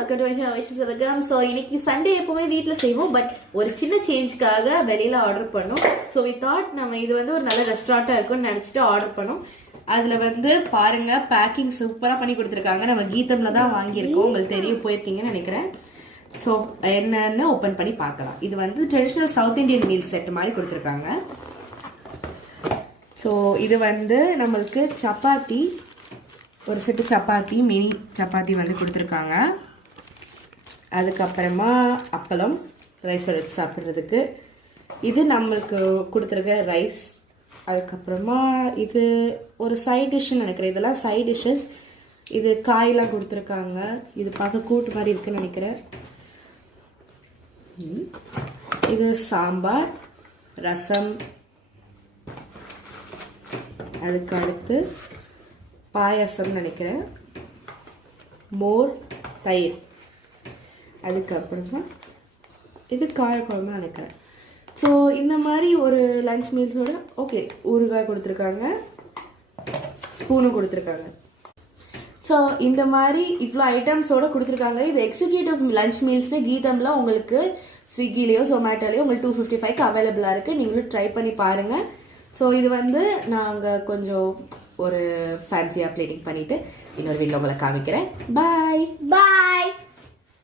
Welcome to Vaish Sivagam. So இன்னைக்கு Sunday எப்பவுமே வீட்டில் செய்வோம், பட் ஒரு சின்ன சேஞ்சுக்காக வெளியில ஆர்டர் பண்ணோம். ஸோ வி தாட் நம்ம இது வந்து ஒரு நல்ல ரெஸ்டாரண்டா இருக்கும்னு நினைச்சிட்டு ஆர்டர் பண்ணோம். அதுல வந்து பாருங்க பேக்கிங் சூப்பரா பண்ணி கொடுத்துருக்காங்க. நம்ம கீதம்ல தான் வாங்கியிருக்கோம், உங்களுக்கு தெரியும், போயிருக்கீங்கன்னு நினைக்கிறேன். ஸோ என்னன்னு ஓப்பன் பண்ணி பார்க்கலாம். இது வந்து traditional south Indian meal set மாதிரி கொடுத்துருக்காங்க. ஸோ இது வந்து நம்மளுக்கு சப்பாத்தி, ஒரு செட்டு சப்பாத்தி, மினி சப்பாத்தி வந்து கொடுத்துருக்காங்க. அதுக்கப்புறமா அப்பளம், ரைஸ் எடுத்து சாப்பிட்றதுக்கு. இது நம்மளுக்கு கொடுத்துருக்க ரைஸ். அதுக்கப்புறமா இது ஒரு சைட் டிஷ்ஷுன்னு நினைக்கிறேன். இதெல்லாம் சைட் டிஷ்ஷஸ். இது காயெல்லாம் கொடுத்துருக்காங்க. இது பார்க்க கூட்டு மாதிரி இருக்குன்னு நினைக்கிறேன். இது சாம்பார், ரசம், அதுக்கு அடுத்து பாயாசம் நினைக்கிறேன், மோர், தயிர். அதுக்கப்புறமா இது காயக்குழம்பு நினைக்கிறேன். ஸோ இந்த மாதிரி ஒரு லஞ்ச் மீல்ஸோட ஓகே ஊறுகாய் கொடுத்துருக்காங்க, ஸ்பூனும் கொடுத்துருக்காங்க. ஸோ இந்த மாதிரி இவ்வளோ ஐட்டம்ஸோடு கொடுத்துருக்காங்க. இது எக்ஸிக்யூட்டிவ் லஞ்ச் மீல்ஸ்னு கீதம்ல உங்களுக்கு ஸ்விக்கிலேயோ ஜொமேட்டோலையோ உங்களுக்கு 255 அவைலபிளாக இருக்குது. நீங்களும் ட்ரை பண்ணி பாருங்கள். ஸோ இது வந்து நாங்கள் கொஞ்சம் ஒரு ஃபேன்சியாக பிளேட்டிங் பண்ணிவிட்டு இன்னொரு வீடியோவில் உங்களை காமிக்கிறேன். பாய்.